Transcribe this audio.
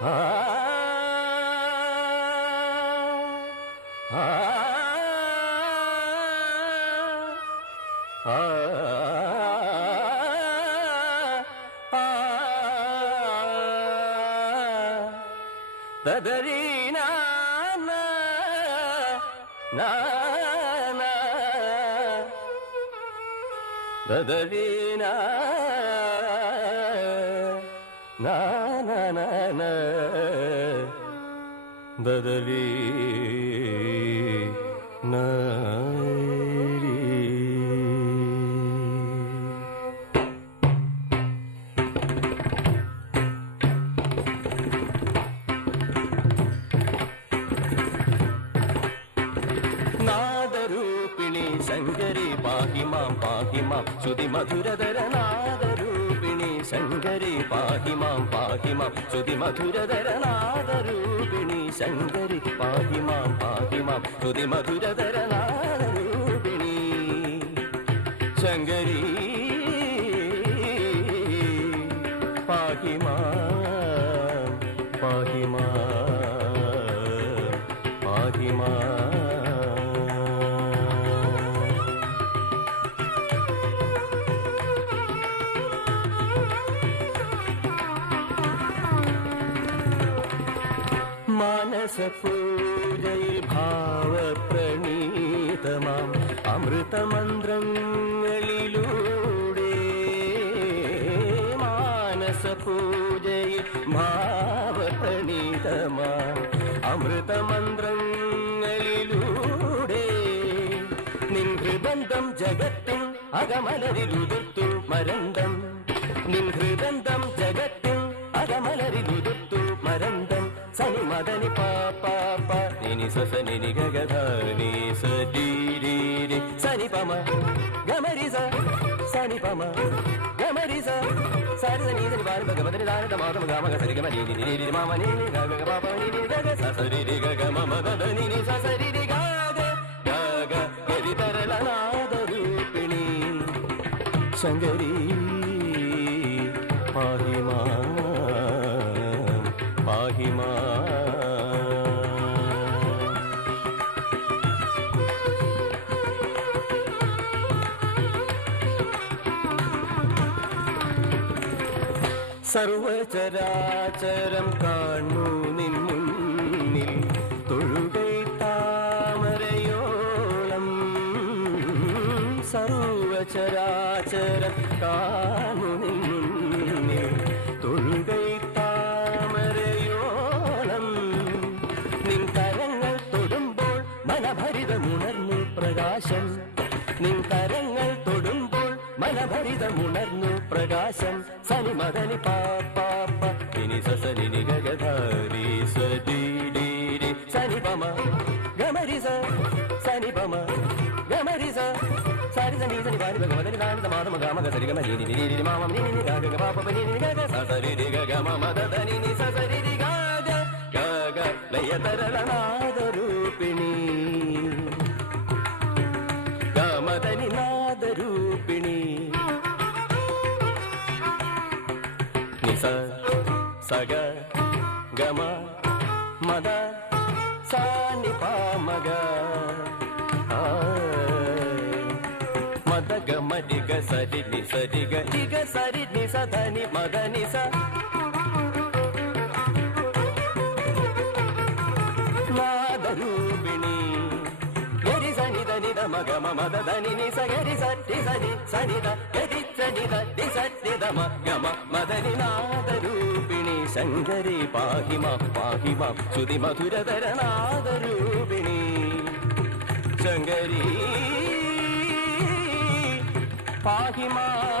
ആ ആ ആ ദദരീന ദദരീന ദദരീ നാദരൂപിണി ശങ്കരി പാഹി മാം ശ്രുതി മധുരധര നാദരൂപിണി ശങ്കരി പാഹി മാം ശ്രുതി മധുരധര നാദരൂപിണി ശങ്കരി പാഹി മാം ശ്രുതി മധുരധര നാദരൂപിണി ശങ്കരി പാഹി മാം പാഹി മാം മാനസപൂജയിൽ ഭാവപ്രണീതമാം അമൃതമന്ത്രങ്ങളിലൂടെ മാനസപൂജയിൽ ഭാവപ്രണീതമാം അമൃതമന്ത്രങ്ങളിലൂടെ നിൻ ഹൃദന്തം ജഗത്തിൽ അകമലരിലുതിർത്തു മരന്തം നിൻ ഹൃദന്തം ജഗത്തിൽ അകമലരിലുതിർത്തു മരന്തം സനി മദനി പാപ്പ നിനി സനി നി ഗഗധനി സദീരി സനി പമ ഗമരിസ സനി പമ ഗമരിസ സരി സനി നി ബാല ഭഗവതി ദാനത മാതമ ഗമ സരി ഗമ നി നി നി മമ നി നി ഗഗ പാപ നി നി ഗഗ സരി രി ഗഗ മമ ദദനി നി സരി രി ഗഗ ഗഗ ഗരി തരള നാദരൂപിണി ശങ്കരി പാഹി മാം പാഹി മാം സർവചരാചരം കാണൂ നിൻ മുന്നിൽ തൊഴുകൈ താമരയോളം സർവചരാചരം കാണൂ നിൻ മുന്നിൽ തൊഴുകൈ താമരയോളം നിൻ കരങ്ങൾ തൊടുമ്പോൾ മനഭരിതമുണർന്നു പ്രകാശം നിൻ കരങ്ങൾ തൊടുമ്പോൾ മനഭരിതമുണർന്നു പ്രകാശം സനി മദനി പാപ്പ ഇനി സനി നി ഗഗധരി സദീരി സനി പമ ഗമരിസ സനി പമ ഗമരിസ സരി സനി സനി പാനി ഭഗവതി ദാനത മാതമ ഗമ സരി ഗമ നി നി നി മമ നി നി ഗഗ പാപ നി നി ഗഗ സരി രി ഗഗ മമ ദദനി നി സരി രി ഗഗ ഗഗ ലയതരള നാദരൂപിണി ഗമദനി നാദരൂപിണി നിസ സഗ ഗമ മദ സാനി പാമഗ മദ ഗമ രിഗ സരി നി സരി ഗ രിഗ സരി നി സധനി മദ നി സ നാദരൂപിണി ഗരി സനി ധനി ധ മഗ മമ ധ ധനി നി സ ഗരി സരി സനി സനി ധ ഗരി സനി ധ നി സരി ധ മ ഗമ മദനി നാദരൂപിണി ശങ്കരി പാഹി മാം ശ്രുതി മധുരധര നാദരൂപിണി ശങ്കരി പാഹി മാം